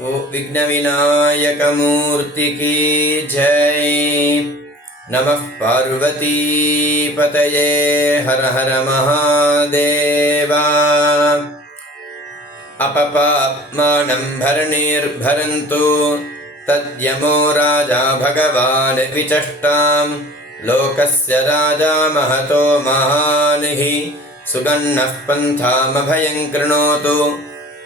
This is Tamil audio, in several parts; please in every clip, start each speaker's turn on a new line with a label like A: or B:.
A: ओ विघ्नविनायकमूर्ति की जय। नमः पार्वतीपतये हर हर महादेवा। अपपाप्मानं भरणीर्भरन्तु तद्यमो राजा भगवान् विचष्टां लोकस्य राजा महतो महानिः सुगन्नः पन्थामभयं कृणोतु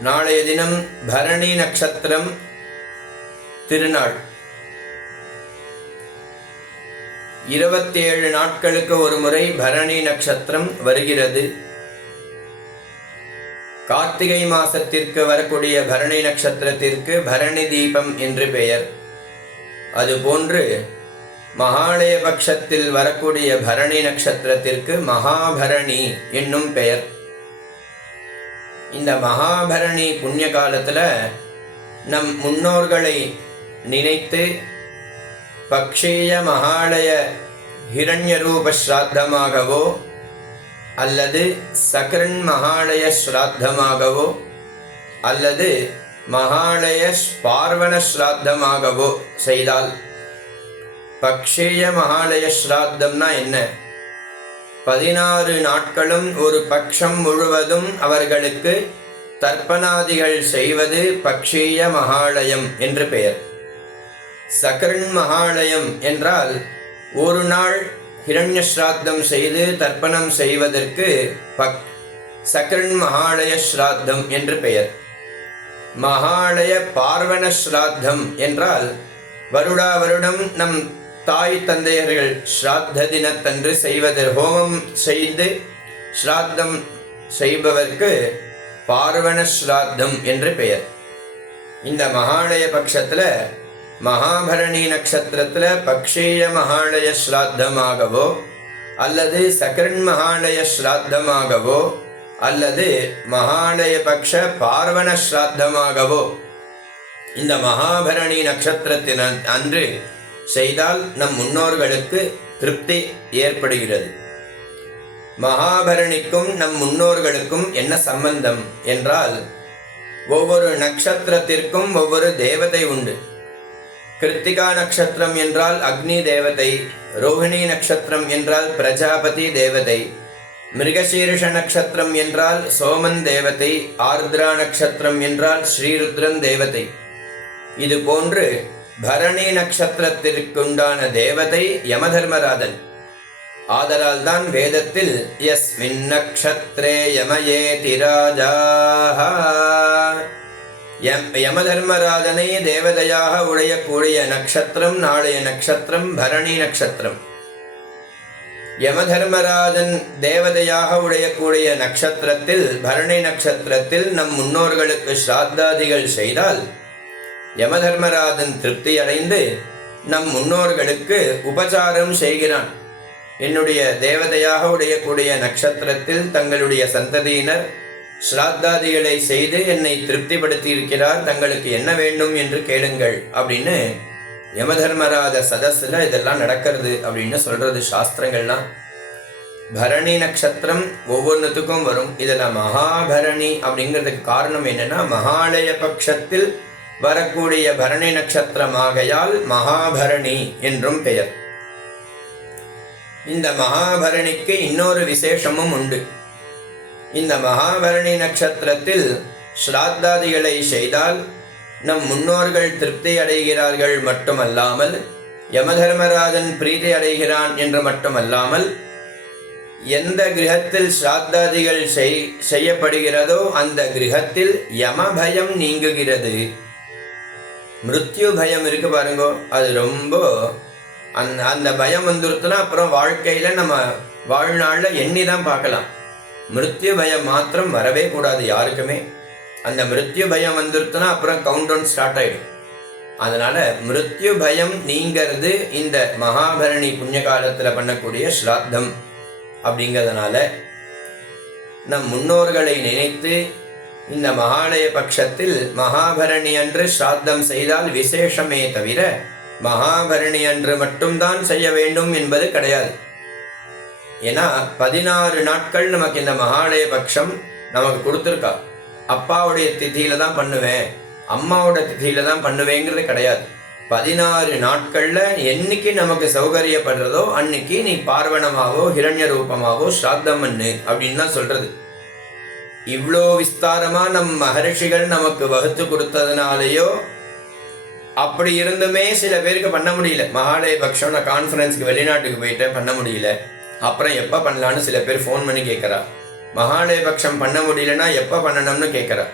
A: நாளைய தினம் பரணி நட்சத்திரம் திருநாள். இருபத்தி ஏழு நாட்களுக்கு ஒரு முறை பரணி நட்சத்திரம் வருகிறது. கார்த்திகை மாசத்திற்கு வரக்கூடிய பரணி நட்சத்திரத்திற்கு பரணி தீபம் என்று பெயர். அதுபோன்று மகாலய பட்சத்தில் வரக்கூடிய பரணி நட்சத்திரத்திற்கு மகாபரணி என்னும் பெயர். இந்த மகாபரணி புண்ணிய காலத்தில் நம் முன்னோர்களை நினைத்து பக்ஷேய மகாலய ஹிரண்ய ரூப ஸ்ராத்தமாகவோ அல்லது சக்ரன் மகாலய ஸ்ராத்தமாகவோ அல்லது மகாலய பார்வண ஸ்ராத்தமாகவோ செய்தால் பக்ஷேய மகாலய ஸ்ராத்தம்னா என்ன? பதினாறு நாட்களும் ஒரு பக்ஷம் முழுவதும் அவர்களுக்கு தர்ப்பணாதிகள் செய்வது பக்ஷீய மகாலயம் என்று பெயர். சக்கரன் மகாலயம் என்றால் ஒரு நாள் ஹிரண்ய ஸ்ராத்தம் செய்து தர்ப்பணம் செய்வதற்கு பக் சக்கரன் மகாலய ஸ்ராத்தம் என்று பெயர். மகாலய பார்வண ஸ்ராத்தம் என்றால் வருடா வருடம் நம் தாய் தந்தையர்கள் ஸ்ராத்த தினத்தன்று செய்வது ஹோமம் செய்து ஸ்ராத்தம் செய்பவர்க்கு பார்வண ஸ்ராத்தம் என்று பெயர். இந்த மகாலய பட்சத்தில் மகாபரணி நட்சத்திரத்தில் பக்ஷேய மகாலய ஸ்ராத்தமாகவோ அல்லது சகரன் மகாலய ஸ்ராத்தமாகவோ அல்லது மகாலய பக்ஷ பார்வண ஸ்ராத்தமாகவோ. இந்த மகாபரணி நட்சத்திரத்தின் அன்று செய்தால் நம் முன்னோர்களுக்கு திருப்தி ஏற்படுகிறது. மகாபரணிக்கும் நம் முன்னோர்களுக்கும் என்ன சம்பந்தம் என்றால் ஒவ்வொரு நட்சத்திரத்திற்கும் ஒவ்வொரு தேவதை உண்டு. கிருத்திகா நட்சத்திரம் என்றால் அக்னி தேவதை ரோஹிணி நட்சத்திரம் என்றால் பிரஜாபதி தேவதை மிருகசீர்ஷ நட்சத்திரம் என்றால் சோமன் தேவதை ஆர்திரா நட்சத்திரம் என்றால் ஸ்ரீருத்ரன் தேவதை. இது போன்று பரணி நட்சத்திரத்திற்குண்டான தேவதை யமதர்மராதன். ஆதலால் தான் வேதத்தில் யஸ்மின் நக்ஷத்ரே யமயே திராஜாக யமதர்மராஜனை தேவதையாக உடையக்கூடிய நட்சத்திரம் நாளைய நட்சத்திரம் பரணி நட்சத்திரம் யமதர்மராஜன் தேவதையாக உடையக்கூடிய நட்சத்திரத்தில் பரணி நட்சத்திரத்தில் நம் முன்னோர்களுக்கு ஸ்ராத்தாதிகள் செய்தால் யமதர்மராஜன் திருப்தி அடைந்து நம் முன்னோர்களுக்கு உபசாரம் செய்கிறான். என்னுடைய தேவதையாக உடையக்கூடிய நட்சத்திரத்தில் தங்களுடைய சந்ததியினர் ஸ்ராத்தாதிகளை செய்து என்னை திருப்திப்படுத்தியிருக்கிறார். தங்களுக்கு என்ன வேண்டும் என்று கேளுங்கள் அப்படின்னு யமதர்மராஜ சதஸில் இதெல்லாம் நடக்கிறது அப்படின்னு சொல்றது சாஸ்திரங்கள்லாம். பரணி நட்சத்திரம் ஒவ்வொன்றுத்துக்கும் வரும். இதில் மகாபரணி அப்படிங்கிறதுக்கு காரணம் என்னன்னா மகாலய பட்சத்தில் வரக்கூடிய பரணி நட்சத்திரமாகையால் மகாபரணி என்றும் பெயர். இந்த மகாபரணிக்கு இன்னொரு விசேஷமும் உண்டு. இந்த மகாபரணி நட்சத்திரத்தில் ஸ்ராத்தாதிகளை செய்தால் நம் முன்னோர்கள் திருப்தி அடைகிறார்கள் மட்டுமல்லாமல் யமதர்மராஜன் பிரீதி அடைகிறான் என்று மட்டுமல்லாமல் எந்த கிரகத்தில் ஸ்ராத்தாதிகள் செய் செய்யப்படுகிறதோ அந்த கிரகத்தில் யமபயம் நீங்குகிறது. மிருத்யு பயம் இருக்குது பாருங்கோ. அது ரொம்ப அந்த அந்த பயம் வந்துருத்துனா அப்புறம் வாழ்க்கையில் நம்ம வாழ்நாளில் எண்ணி தான் பார்க்கலாம். மிருத்யு பயம் மாத்திரம் வரவே கூடாது யாருக்குமே. அந்த மிருத்யு பயம் வந்துருத்துனா அப்புறம் கவுண்ட் டவுன் ஸ்டார்ட் ஆகிடும் அதனால் மிருத்யு பயம் நீங்கிறது இந்த மகாபரணி புண்ணிய காலத்தில் பண்ணக்கூடிய ஸ்ராத்தம். அப்படிங்கிறதுனால நம் முன்னோர்களை நினைத்து இந்த மகாலய பட்சத்தில் மகாபரணி அன்று ஸ்ராத்தம் செய்தால் விசேஷமே தவிர மகாபரணி அன்று மட்டும்தான் செய்ய வேண்டும் என்பது கிடையாது. ஏன்னா பதினாறு நாட்கள் நமக்கு இந்த மகாலய பட்சம் நமக்கு கொடுத்துருக்கா. அப்பாவுடைய திதியில தான் பண்ணுவேன் அம்மாவோட திதியில தான் பண்ணுவேங்கிறது கிடையாது. பதினாறு நாட்கள்ல என்னைக்கு நமக்கு சௌகரியப்படுறதோ அன்னைக்கு நீ பார்வணமாவோ ஹிரண்ய ரூபமாவோ ஸ்ராத்தம் பண்ணு அப்படின்னு தான் சொல்றது. இவ்வளோ விஸ்தாரமாக நம் மகரிஷிகள் நமக்கு வகுத்து கொடுத்ததுனாலேயோ அப்படி இருந்துமே சில பேருக்கு பண்ண முடியல. மகாலய பக்ஷம் நான் கான்ஃபரன்ஸுக்கு வெளிநாட்டுக்கு போயிட்டேன் பண்ண முடியல. அப்புறம் எப்போ பண்ணலான்னு சில பேர் ஃபோன் பண்ணி கேட்குறா மகாலய பக்ஷம் பண்ண முடியலன்னா எப்போ பண்ணணும்னு கேட்குறா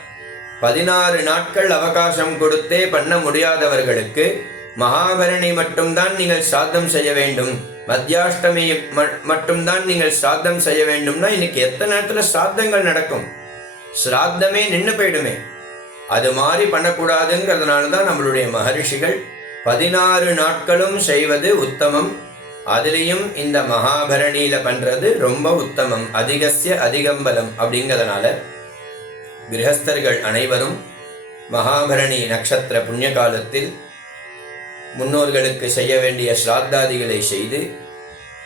A: பதினாறு நாட்கள் அவகாசம் கொடுத்தே பண்ண முடியாதவர்களுக்கு மகாபரணி மட்டும்தான் நீங்கள் சாத்தம் செய்ய வேண்டும். மத்தியாஷ்டமி மட்டும்தான் நீங்கள் சாத்தம் செய்ய வேண்டும்னா இன்னைக்கு எத்தனை நேரத்தில் சாத்தங்கள் நடக்கும்? ஸ்ராத்தமே நின்று போயிடுமே. அது மாதிரி பண்ணக்கூடாதுங்கிறதுனால தான் நம்மளுடைய மகரிஷிகள் பதினாறு நாட்களும் செய்வது உத்தமம். அதுலேயும் இந்த மகாபரணியில் பண்ணுறது ரொம்ப உத்தமம். அதிகசிய அதிகம்பலம் அப்படிங்கிறதுனால கிரகஸ்தர்கள் அனைவரும் மகாபரணி நட்சத்திர புண்ணிய காலத்தில் முன்னோர்களுக்கு செய்ய வேண்டிய ஸ்ராத்தாதிகளை செய்து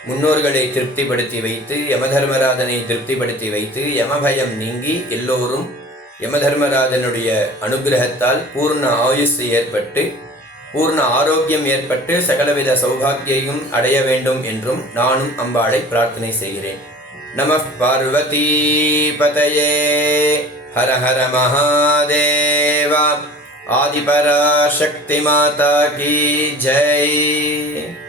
A: முன்னோர்களை திருப்திப்படுத்தி வைத்து யமதர்மராஜனை திருப்திப்படுத்தி வைத்து யமபயம் நீங்கி எல்லோரும் யமதர்மராஜனுடைய அனுகிரகத்தால் பூர்ண ஆயுசு ஏற்பட்டு பூர்ண ஆரோக்கியம் ஏற்பட்டு சகலவித சௌபாகியையும் அடைய வேண்டும் என்றும் நானும் அம்பாளை பிரார்த்தனை செய்கிறேன். நம பார்வதி பதயே. ஹர ஹர மகாதேவா. ஆதிபராசக்தி மாதா கி ஜெய்.